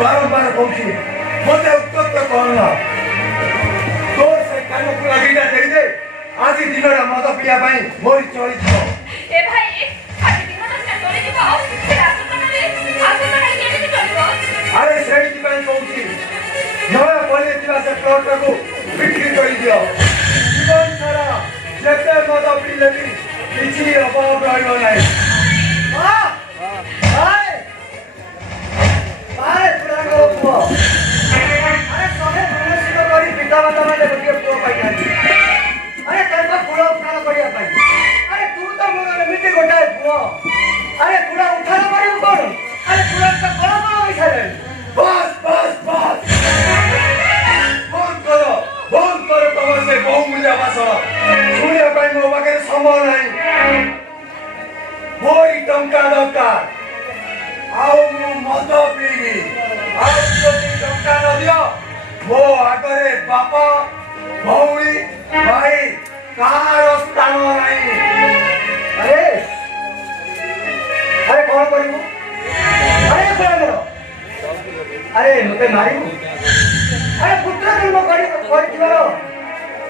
ବାରମ୍ବାର କହୁଛି ମତେ ଉତ୍ତର କରନା ତୋର ସେ କାନକୁ ଲାଗିଟା ଦେଇଦେ ଆଜି ଦିନଟା ମଦ ପିଇବା ପାଇଁ ମୋରି ଚଳିଯିବ ଏ ଭାଇ ଆଜି ଦିନଟା ସିନା ଚଳିଯିବ ସେ ଆସନ୍ତାକାଲି କେମିତି ଚଳିବ ଆରେ ସେଇଥିପାଇଁ କହୁଛି ନୟା ପଡ଼ିରେ ଥିବା ସେ ପ୍ଲଟକୁ ବିକ୍ରି କରିଦିଅ ଜୀବନ ସାରା ଯେତେ ମଦ ପିଇଲେ ବି କିଛି ଅଭାବ ରହିବ ନାହିଁ मोरी टंका दरकार आउ मु मद पीबी आउ जदि टंका न दियो मो आगरे बापा भौणी भाई कार स्थान नाही अरे अरे कौन करिबो अरे करो अरे मते मारिबो अरे पुत्र जन्म करि दिबारो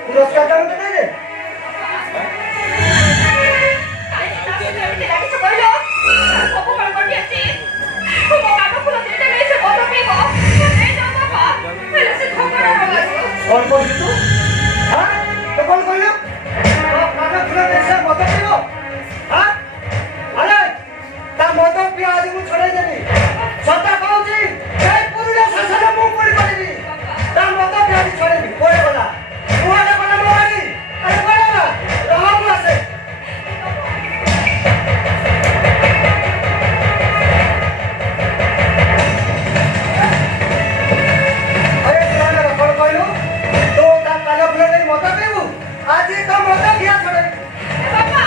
पुरस्कार दे दे कौन बोल तू हां तो कौन बोलियो तो काना फुला देसा मत पियो हां अरे ता मत पिया आज मु छोड़े देबी सता कहूची जय पुरुष शासन मु कोली करबी ता मत पिया आज छोड़ेबी कोए बोला कोए बोला मोरी अरे बोला रहा बसे आज तो मत दिया छोड़े बाबा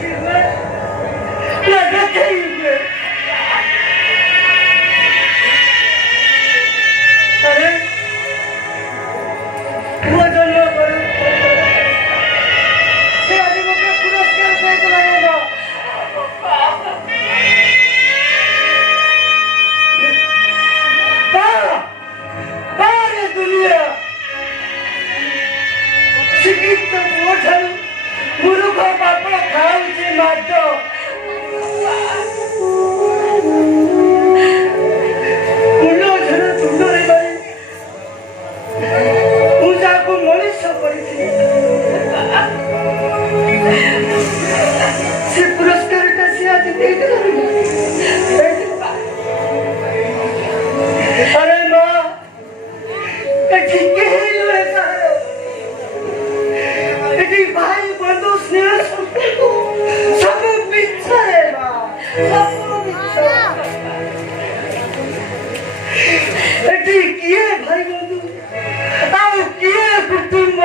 ଦେଖିବେ ନା ଦେଖେଇବେ? ଆରେ ମୋ ଜନ୍ମ କରୁ ସେ ଆଜି ମୋତେ ପୁରସ୍କାର ଦେଇଦେଲା ବାବା। बारे दुनिया शिक्षित पुअठाରୁ ମୂର୍ଖ ବାପ ଖାଉଛି ମାଡ। ମୁଣ୍ଡ ଝର ତୁଣ୍ଡରେ ମାରି ମୁଁ ଯାହାକୁ ମଣିଷ କରିଥିଲି ସେ ପୁରସ୍କାରଟା ସେ ଆଜି ଦେଇଦେଲା। अरे माँ ठीक है भाई बंधु स्नेह सब मिथ्या है माँ, सब मिथ्या। किए भाई बंधु आओ किए कुटुंब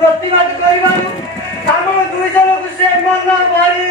प्रतिवाद करिबारु हम दुई जन को से मन भरी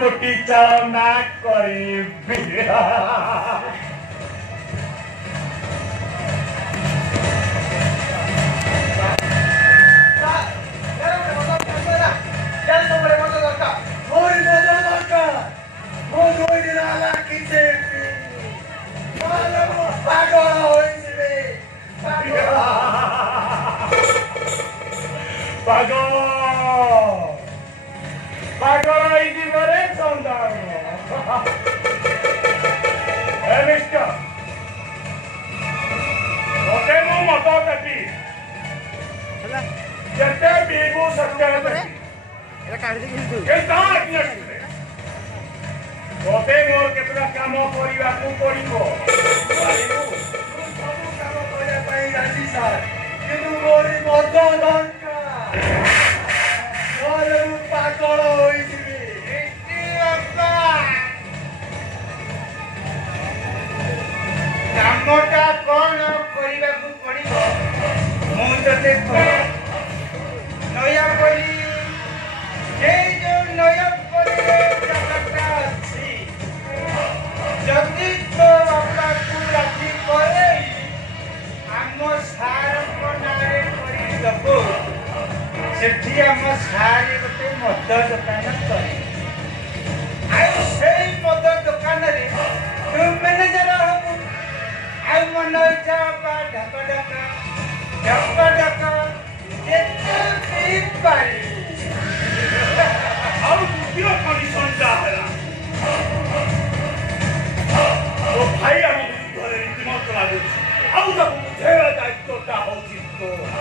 गोटी चालना करी ପାଗଳ ହେଇଯିବରେ ସନ୍ଧାନ ଏ ମିଷ୍ଟର ମୋତେ ମୁଁ ମତ ଦେବି ଯେତେ ପିଇବୁ ସେତେ ଦେବି କିନ୍ତୁ ତତେ ମୋର କେତେଟା କାମ କରିବାକୁ ପଡ଼ିବ ସବୁ କାମ କରିବା ପାଇଁ ରାଜି ସାର୍ କିନ୍ତୁ ମୋର ମଦ ଦରକାର ନହେଲେ ମୁଁ ପାଗଳ ହୋଇଯିବି କାମଟା କଣ କରିବାକୁ ପଡ଼ିବ ମୁଁ ତତେ ନୟାପଲ୍ଲୀ ସେଇ ଯୋଉ ନୟାପଲ୍ଲୀରେ ଜାଗାଟା ଅଛି ଯଦି ତୋ ବାପାକୁ ରାଜି କରେଇ ଆମ ସାରଙ୍କ ନାଁରେ କରିଦେବୁ ସେଠି ଆମ ସାରେ ଗୋଟେ ମଦ ଦୋକାନ କରେ ଆଉ ସେଇ ମଦ ଦୋକାନରେ ତୁ ମ୍ୟାନେଜର ହବୁ ଆଉ ମନ ଇଚ୍ଛା ବା ଢକ ଢକ ଯେତେ ପିଇପାରିବୁ ଆଉ ଦ୍ୱିତୀୟ କଣ୍ଡିସନ୍ ଯାହା ହେଲା ମୋ ଭାଇ ଆମ ବିରୁଦ୍ଧରେ ରୀତିମତ ଲାଗୁଛି ଆଉ ତାକୁ ବୁଝେଇବା ଦାୟିତ୍ୱଟା ହଉଛି ତୋର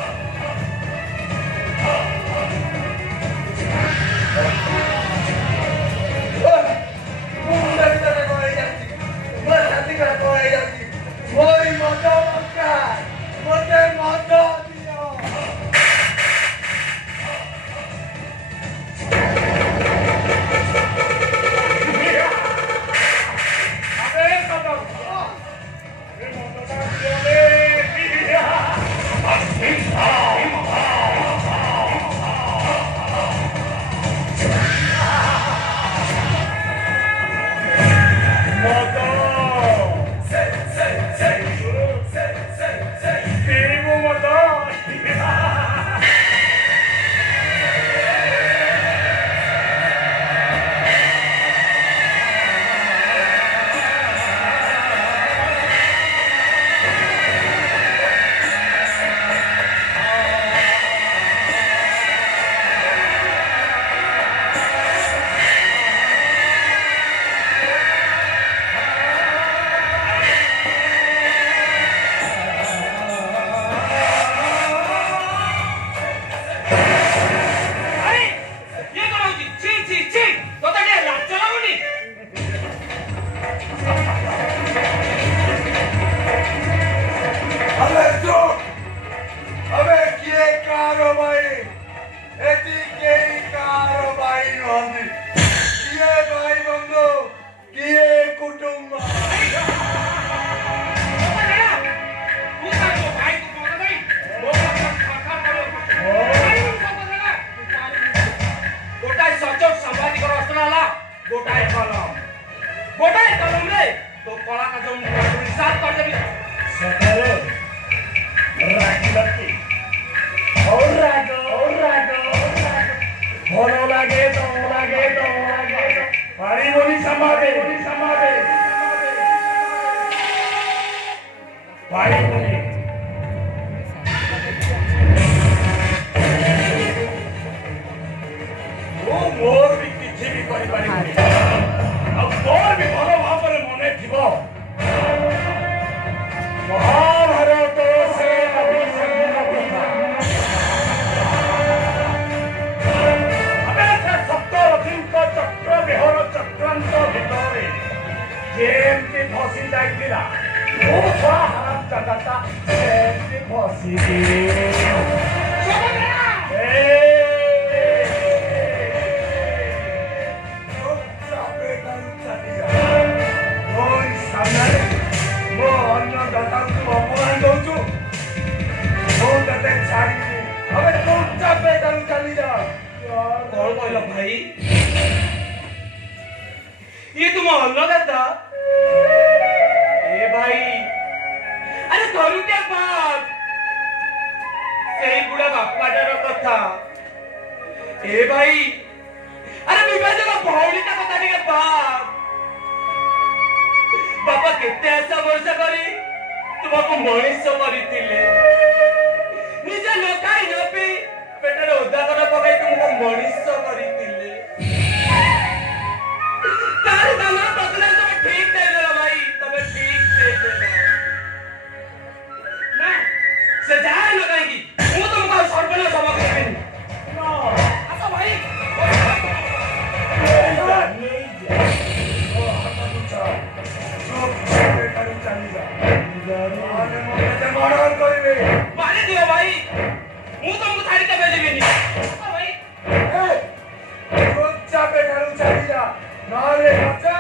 ନିଜ ଲୋକାଇ ନ ପି ପେଟରେ ଓଦା କର ପକାଇ ତୁମକୁ ମଣିଷ କରିଥିଲେ যা নাহলে বাচ্চা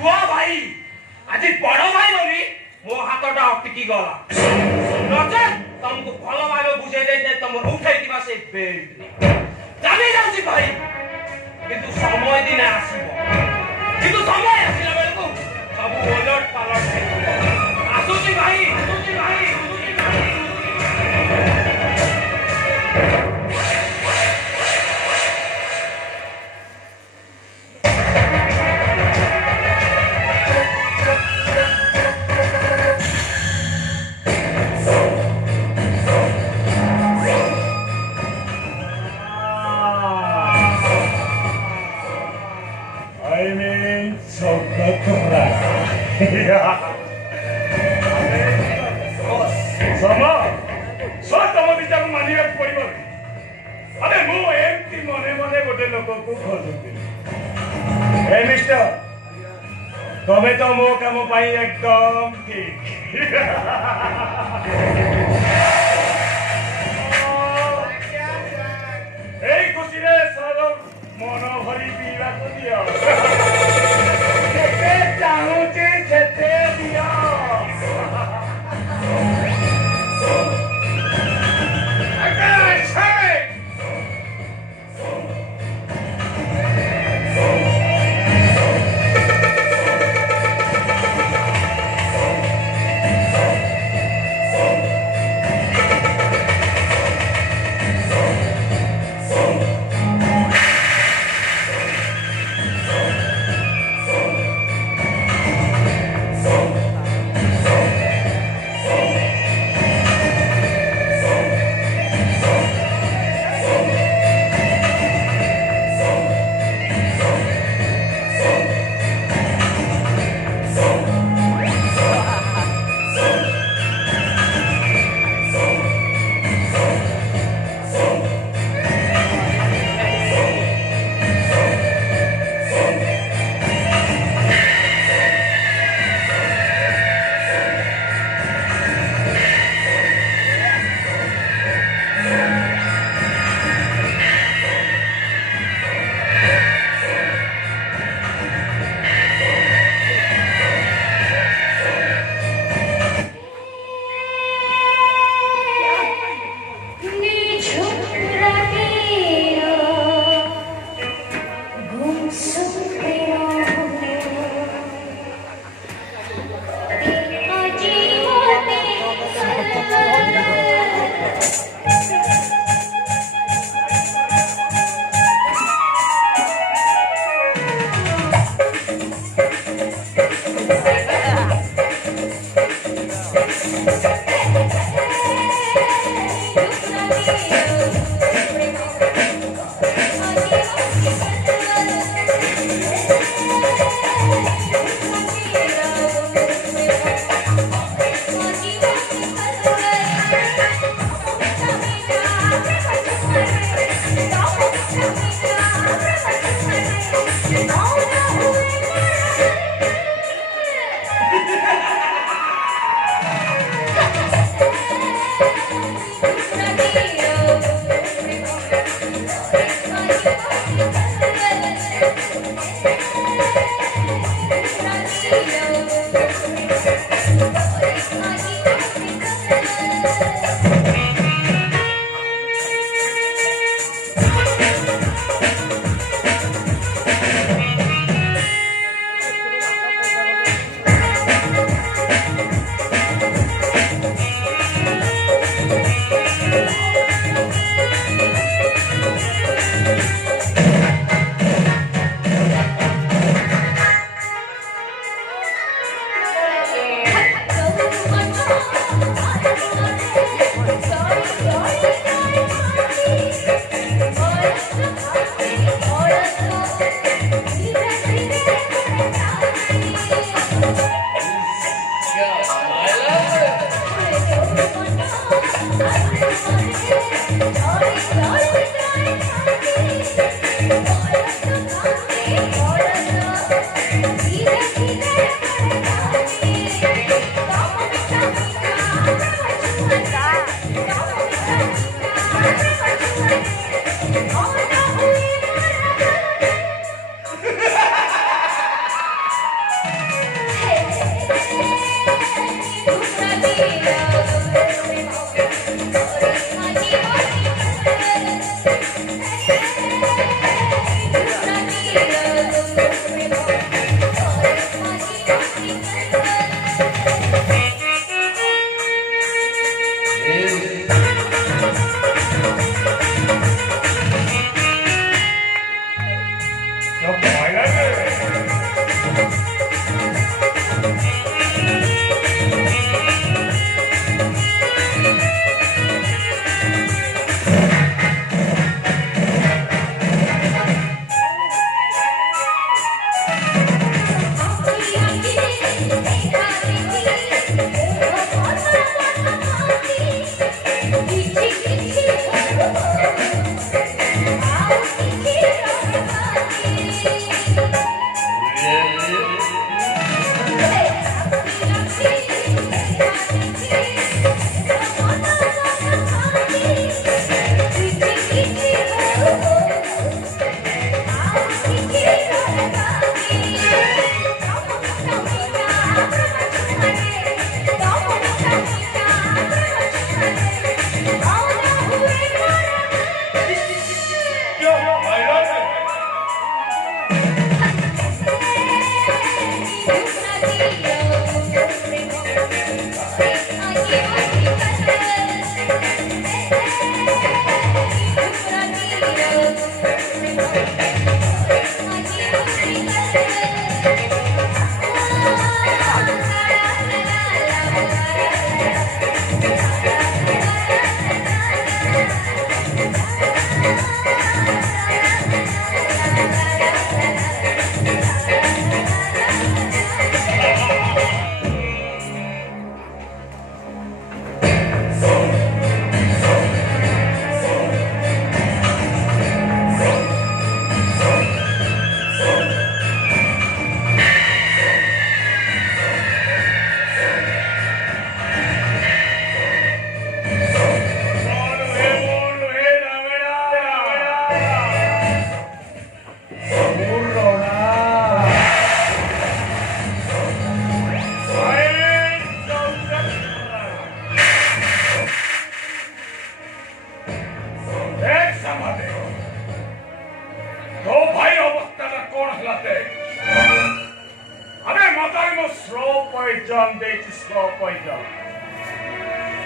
ପୁଅ ଭାଇ ଆଜି ବଡ ଭାଇ ବୋଲି ମୋ ହାତଟା ଅଟକି ଗଲା ନଚେତ ତମକୁ ଭଲ ଭାବେ ବୁଝେଇ ଦେଇଥାଏ ତମର ଉଠେଇଥିବା ସେ ବେଲ୍ଟରେ ଜାଣି ଯାଉଛି ଭାଇ କିନ୍ତୁ ସମୟ ଦିନେ ଆସିବ କିନ୍ତୁ ସମୟ ଆସିଲା ବେଳକୁ ସବୁ ଓଲଟ ପାଲଟ ହେଇଯିବ ଆସୁଛି ଭାଇ ଆସୁଛି ଭାଇ ଆସୁଛି ଭାଇ I mean, so natural. Sama, so tamo bichaku maniବାକୁ ପଡିବ ଆରେ ମୁଁ ଏମିତି ମନେ ମନେ ଗୋଟେ ଲୋକକୁ ଖୋଜୁଥିଲି ଏ ମିଷ୍ଟର ତମେ ତ ମୋ କାମ ପାଇଁ ଏକଦମ ଠିକ ଏଇ ଖୁସିରେ ସାର ମନ ଭରି ପିଇବାକୁ ଦିଅ ଯେତେ ଚାହୁଁଛି ସେତେ ଦିଅ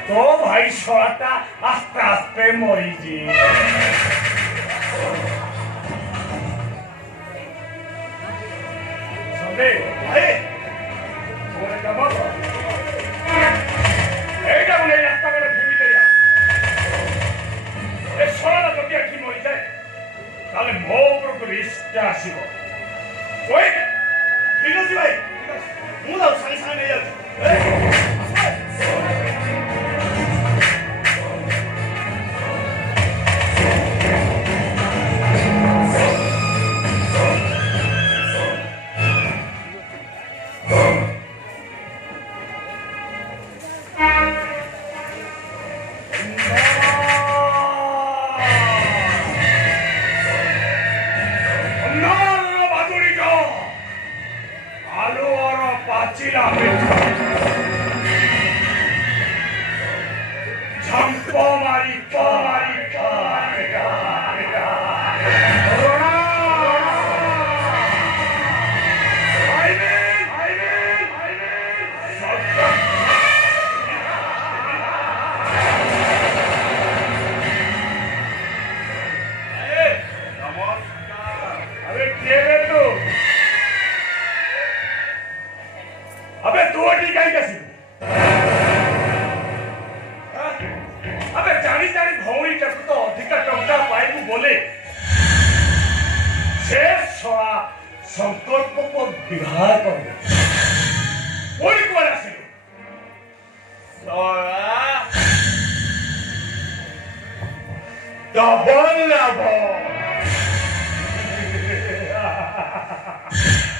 तो भाई छोटा आस्ते आस्ते मरी जी संदे भाई बोले जमा এইটা বলে রাস্তা করে ভেঙে দেয়া এ সরাটা যদি কি মরি যায় তাহলে মো উপরକୁ রিস্কটা আসিব ওই ঠিক আছে ভাই ମୁଁ ତ ସାଙ୍ଗେ ସାଙ୍ଗେ ନେଇ ଯାଉଛି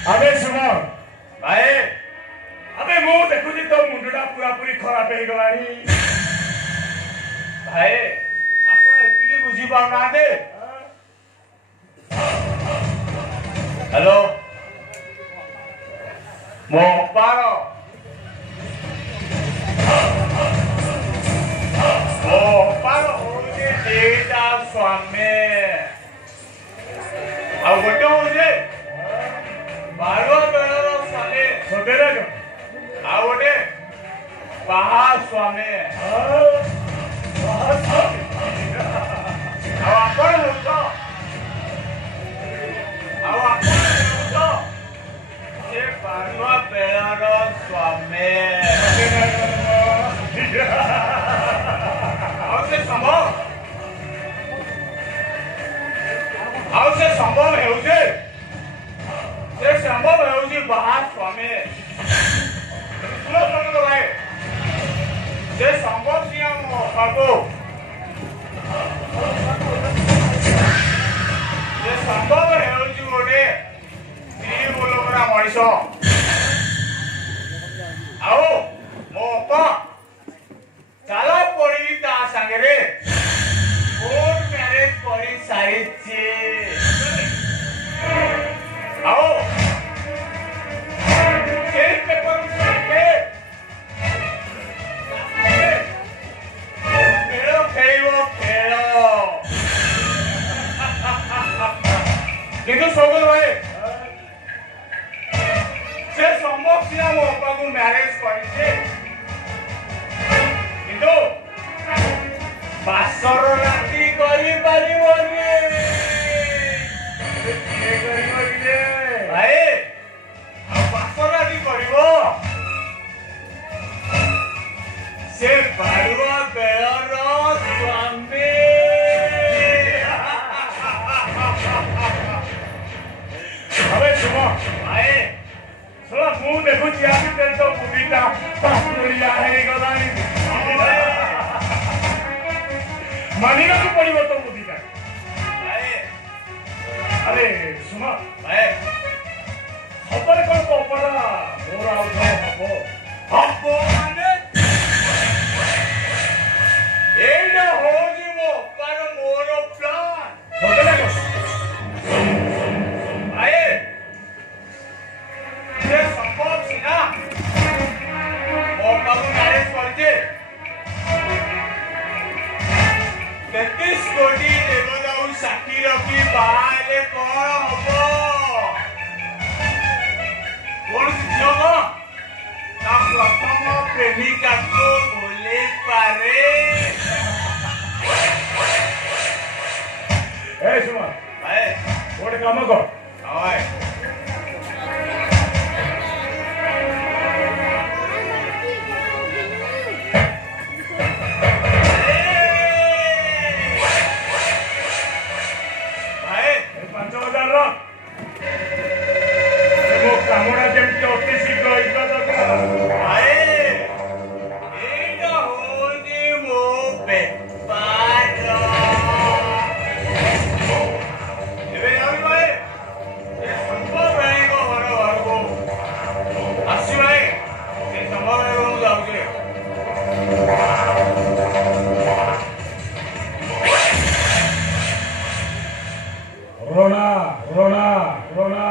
अबे सुनो भाई अबे मो देखुची तो मुंडा पूरा पूरी खराब हे गलानी भाई आपण एतिकी बुझी पाउना दे हेलो मो पारो होजे एटा स्वामी आ गोटे होजे बारो बेळर स्वामी सतेरा जो आ गोटे बाहा स्वामी बाहा स्वामी आ आपण होतो से बारो बेळर स्वामी संभव हेउजे से संभव हेउजी बाहा स्वामी सुनो सुनो भाई से संभव सिया मो बाबू से संभव हेउजी गोटे श्री बोलपरा मଣିଷ आओ मो अपा चाला पड़ी ता संगे कोर्ट मैरिज पड़ी सारिछि आओ के पेपर से खेलो खेलो खेलो किंतु सोगल भाई से संभव सिया मो अपा को मैरिज करिছে किंतु बासर राती करी परिबनी ଭାଇ ଶୁଣ ମୁଁ ଦେଖୁଛି ଆଜି ତ ମୁଭିଟା ପାପୁରିଆ ହେଇଗଲାଣି ମାନିବାକୁ ପଡିବ ତ ମୁଭିଟା ଆରେ ଶୁଣ ସତରେ କଣ କପଡ଼ା ମୋର ଆଉ ଥରେ ହବ ମାନେ ଏଇଟା ହଉଛି ମୋ ଅପାର ମୋର ପ୍ଲାନ୍। ସତରେ କଣ ଭାଇ ସେ ସମ୍ଭବ ସିନା ମୋ ଅପାକୁ ମ୍ୟାରେଜ କରିଛେ 33 କୋଟି ଦେବତାକୁ ସାକ୍ଷୀ ରଖି ବାହା ହେଲେ କଣ ହବ? କୌଣସି ଝିଅ କଣ ତା ପ୍ରଥମ ପ୍ରେମିକାକୁ ଭୁଲି ପାରେ? ଏ ଶୁଣ ଭାଇ ଗୋଟେ କାମ କର ଭାଇ ଏ 5,000 ର ମୋ କାମଟା ଯେମିତି ଅତି ଶୀଘ୍ର ହେଇଯିବା ଦରକାର ଭାଇ ଏଇଟା ହଉଛି ମୋ ବେପାର। ଏବେ ଯାଉଛି ଭାଇ ଏ ସମ୍ଭବ ଭାଇଙ୍କ ଘର ଘରକୁ ଆସି ଭାଇ ସେ ସମ୍ଭବ ଭାଇ ମୁଁ ଯାଉଛି। ରୋଣା ରୋଣା ରୋଣା